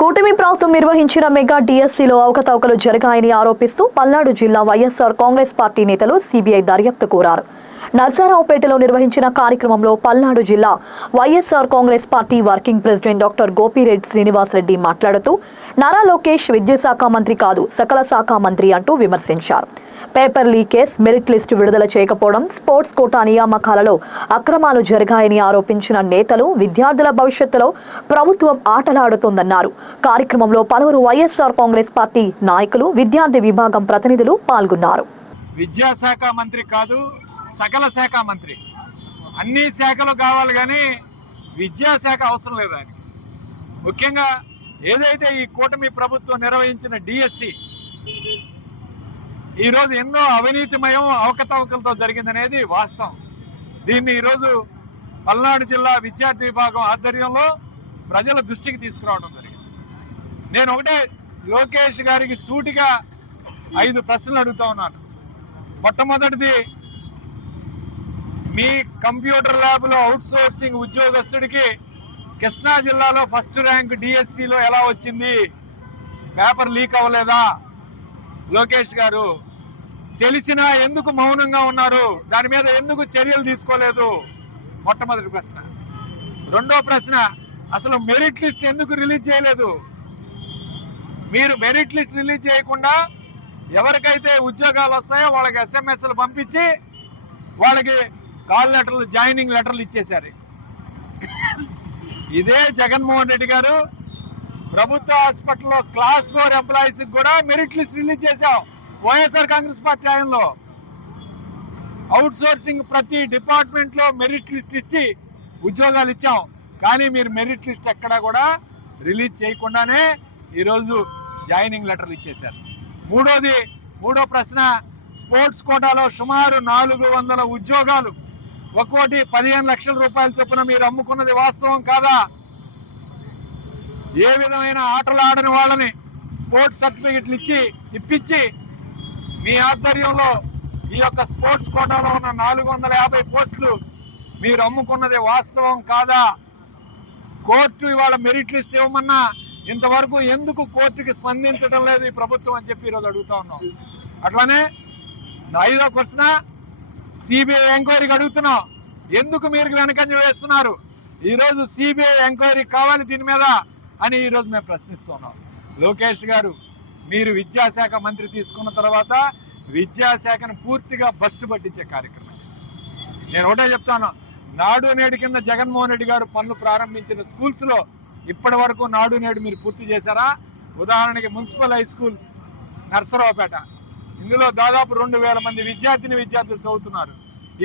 కూటమి ప్రభుత్వం నిర్వహించిన మెగా డిఎస్సీలో అవకతవకలు జరిగాయని ఆరోపిస్తూ పల్నాడు జిల్లా వైఎస్ఆర్ కాంగ్రెస్ పార్టీ నేతలు సిబిఐ దర్యాప్తు కోరారు. నర్సారావుపేటలో నిర్వహించిన కార్యక్రమంలో పల్నాడు జిల్లా YSR Congress party working president doctor Gopireddy Srinivasa Reddy మాట్లాడుతూ నారా లోకేష్ విద్యాశాఖ మంత్రి కాదు, సకల శాఖ మంత్రి అంటూ విమర్శించారు. పేపర్ లీకేజ్, మెరిట్ లిస్టు విడుదల చేయకపోవడం, స్పోర్ట్స్ కోటా నియామకాలలో అక్రమాలు జరిగాయని ఆరోపించిన నేతలు విద్యార్థుల భవిష్యత్తులో ప్రభుత్వం ఆటలాడుతోందన్నారు. కార్యక్రమంలో పలువురు వైఎస్ఆర్ కాంగ్రెస్ పార్టీ నాయకులు, విద్యార్థి విభాగం ప్రతినిధులు పాల్గొన్నారు. విద్యాశాఖ మంత్రి కాదు, సకల శాఖ మంత్రి. అన్ని శాఖలు కావాలి కానీ విద్యాశాఖ అవసరం లేదు ఆయనకి. ముఖ్యంగా ఏదైతే ఈ కూటమి ప్రభుత్వం నిర్వహించిన డిఎస్సి ఈరోజు ఎన్నో అవినీతిమయం అవకతవకలతో జరిగిందనేది వాస్తవం. దీన్ని ఈరోజు పల్నాడు జిల్లా విద్యార్థి విభాగం ఆధ్వర్యంలో ప్రజల దృష్టికి తీసుకురావడం జరిగింది. నేను ఒకటే లోకేష్ గారికి సూటిగా 5 ప్రశ్నలు అడుగుతా ఉన్నాను. మొట్టమొదటిది, మీ కంప్యూటర్ ల్యాబ్లో అవుట్సోర్సింగ్ ఉద్యోగస్తుడికి కృష్ణా జిల్లాలో ఫస్ట్ ర్యాంక్ డిఎస్సిలో ఎలా వచ్చింది? పేపర్ లీక్ అవ్వలేదా? లోకేష్ గారు తెలిసినా ఎందుకు మౌనంగా ఉన్నారు? దాని మీద ఎందుకు చర్యలు తీసుకోలేదు? మొట్టమొదటి ప్రశ్న. రెండో ప్రశ్న, అసలు మెరిట్ లిస్ట్ ఎందుకు రిలీజ్ చేయలేదు? మీరు మెరిట్ లిస్ట్ రిలీజ్ చేయకుండా ఎవరికైతే ఉద్యోగాలు వస్తాయో వాళ్ళకి ఎస్ఎంఎస్లు పంపించి వాళ్ళకి కాల్ లెటర్లు, జాయినింగ్ లెటర్లు ఇచ్చేశారు. ఇదే జగన్మోహన్ రెడ్డి గారు ప్రభుత్వ హాస్పిటల్లో క్లాస్ 4 ఎంప్లాయీస్కి కూడా మెరిట్ లిస్ట్ రిలీజ్ చేశాం. వైఎస్ఆర్ కాంగ్రెస్ పార్టీ టైంలో అవుట్ సోర్సింగ్ ప్రతి డిపార్ట్మెంట్లో మెరిట్ లిస్ట్ ఇచ్చి ఉద్యోగాలు ఇచ్చాం. కానీ మీరు మెరిట్ లిస్ట్ ఎక్కడా కూడా రిలీజ్ చేయకుండానే ఈరోజు జాయినింగ్ లెటర్లు ఇచ్చేశారు. మూడో ప్రశ్న, స్పోర్ట్స్ కోటాలో సుమారు 400 ఉద్యోగాలు, ఒక్కోటి 15 లక్షల రూపాయల చొప్పున మీరు అమ్ముకున్నది వాస్తవం కాదా? ఏ విధమైన ఆటలు ఆడని వాళ్ళని స్పోర్ట్స్ సర్టిఫికెట్లు ఇప్పించి మీ ఆధ్వర్యంలో ఈ యొక్క స్పోర్ట్స్ కోటాలో ఉన్న 450 పోస్టులు మీరు అమ్ముకున్నది వాస్తవం కాదా? కోర్టు ఇవాళ మెరిట్ లిస్ట్ ఇవ్వమన్నా ఇంతవరకు ఎందుకు కోర్టుకి స్పందించడం లేదు ఈ ప్రభుత్వం అని చెప్పి ఈరోజు అడుగుతా ఉన్నాం. అట్లానే 5వ క్వశ్చన్, సిబిఐ ఎంక్వైరీకి అడుగుతున్నాం. ఎందుకు మీరు వెనకంజ వేస్తున్నారు? ఈరోజు సిబిఐ ఎంక్వైరీ కావాలి దీని మీద అని ఈరోజు మేము ప్రశ్నిస్తున్నాం. లోకేష్ గారు, మీరు విద్యాశాఖ మంత్రి తీసుకున్న తర్వాత విద్యాశాఖను పూర్తిగా బస్టు పట్టించే కార్యక్రమం చేశారు. నేను ఒకటే చెప్తాను, నాడు నేడు కింద జగన్మోహన్ రెడ్డి గారు పనులు ప్రారంభించిన స్కూల్స్లో ఇప్పటి వరకు నాడు నేడు మీరు పూర్తి చేశారా? ఉదాహరణకి మున్సిపల్ హై స్కూల్ నర్సరావుపేట, ఇందులో దాదాపు 2000 మంది విద్యార్థులు చదువుతున్నారు.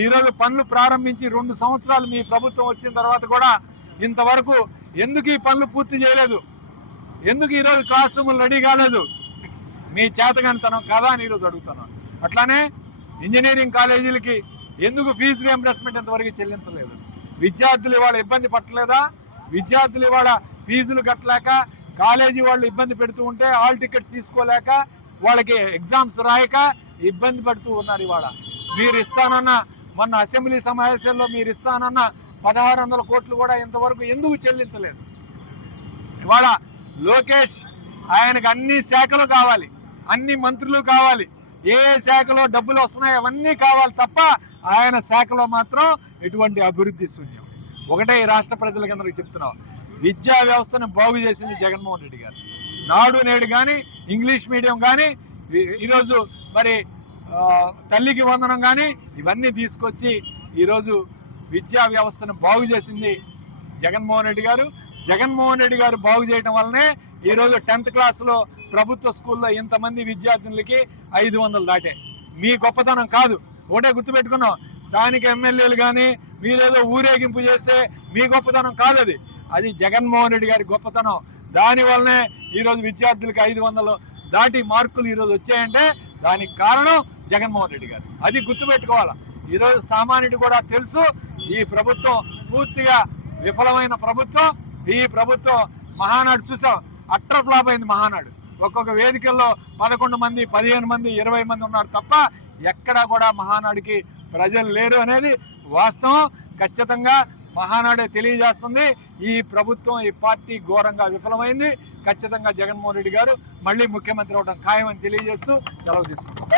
ఈరోజు పనులు ప్రారంభించి 2 సంవత్సరాలు మీ ప్రభుత్వం వచ్చిన తర్వాత కూడా ఇంతవరకు ఎందుకు ఈ పనులు పూర్తి చేయలేదు? ఎందుకు ఈరోజు క్లాస్ రూములు రెడీ కాలేదు? మీ చేతగానితనం కాదా అని ఈరోజు అడుగుతున్నాను. అట్లానే ఇంజనీరింగ్ కాలేజీలకి ఎందుకు ఫీజు రియంబర్స్మెంట్ ఇంతవరకు చెల్లించలేదు? విద్యార్థులు ఇవాళ ఇబ్బంది పట్టలేదా? విద్యార్థులు ఇవాళ ఫీజులు కట్టలేక కాలేజీ వాళ్ళు ఇబ్బంది పెడుతూ ఉంటే హాల్ టికెట్స్ తీసుకోలేక వాళ్ళకి ఎగ్జామ్స్ రాయక ఇబ్బంది పడుతూ ఉన్నారు. ఇవాళ మీరు ఇస్తానన్న, మొన్న అసెంబ్లీ సమావేశాల్లో మీరు ఇస్తానన్న 1600 కోట్లు కూడా ఇంతవరకు ఎందుకు చెల్లించలేదు? ఇవాళ లోకేష్, ఆయనకు అన్ని శాఖలు కావాలి, అన్ని మంత్రులు కావాలి, ఏ శాఖలో డబ్బులు వస్తున్నాయో అవన్నీ కావాలి తప్ప ఆయన శాఖలో మాత్రం ఎటువంటి అభివృద్ధి శూన్యం. ఒకటే ఈ రాష్ట్ర ప్రజలకందరికీ చెప్తున్నాం, విద్యా వ్యవస్థను బాగు చేసింది జగన్మోహన్ రెడ్డి గారు. నాడు నేడు కానీ, ఇంగ్లీష్ మీడియం కానీ, ఈరోజు మరి తల్లికి వందనం కానీ ఇవన్నీ తీసుకొచ్చి ఈరోజు విద్యా వ్యవస్థను బాగు చేసింది జగన్మోహన్ రెడ్డి గారు. జగన్మోహన్ రెడ్డి గారు బాగు చేయడం వల్లనే ఈరోజు 10th క్లాస్లో ప్రభుత్వ స్కూల్లో ఇంతమంది విద్యార్థులకి 500 దాటాయి. మీ గొప్పతనం కాదు, ఒకటే గుర్తుపెట్టుకున్నాం. స్థానిక ఎమ్మెల్యేలు కానీ మీరేదో ఊరేగింపు చేస్తే మీ గొప్పతనం కాదు, అది జగన్మోహన్ రెడ్డి గారి గొప్పతనం. దానివల్లనే ఈరోజు విద్యార్థులకి 500 దాటి మార్కులు ఈరోజు వచ్చాయంటే దానికి కారణం జగన్మోహన్ రెడ్డి గారు. అది గుర్తుపెట్టుకోవాలి. ఈరోజు సామాన్యుడు కూడా తెలుసు, ఈ ప్రభుత్వం పూర్తిగా విఫలమైన ప్రభుత్వం. ఈ ప్రభుత్వం మహానాడు చూసాం, అట్టర్ ఫ్లాప్ అయింది మహానాడు. ఒక్కొక్క వేదికల్లో 11 మంది, 15 మంది, 20 మంది ఉన్నారు తప్ప ఎక్కడా కూడా మహానాడుకి ప్రజలు లేరు అనేది వాస్తవం. ఖచ్చితంగా మహానాడే తెలియజేస్తుంది ఈ ప్రభుత్వం, ఈ పార్టీ ఘోరంగా విఫలమైంది. ఖచ్చితంగా జగన్మోహన్ రెడ్డి గారు మళ్ళీ ముఖ్యమంత్రి అవడం ఖాయమని తెలియజేస్తూ సెలవు తీసుకుంటాం.